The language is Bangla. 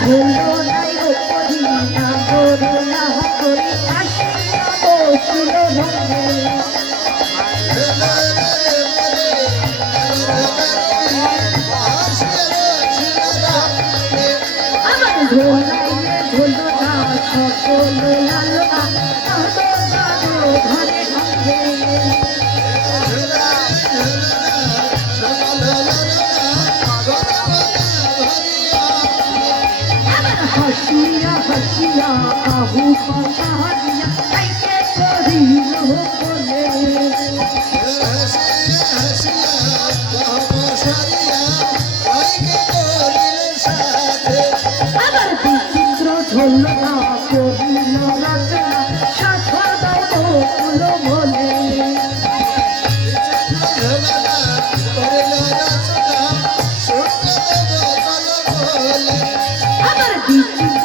ঝোলো নাই করি না গরু না করি আসিয়া বসিল রঙে আমার ঝোলাইয়ে ঝোলো না সকল লালনা ঘরে ঢঙ্গে हसिया हसिया आहू पसारिया कैके करिल हो बोले हसिया हसिया आहू पसारिया कैके करिल साथे আবার বিচিত্র ঝোলনা করিল রচনা সাথা দাও ফুল বলে ঝোলনা করিল রচনা সুন্দর বদল বলে আবার বিচিত্র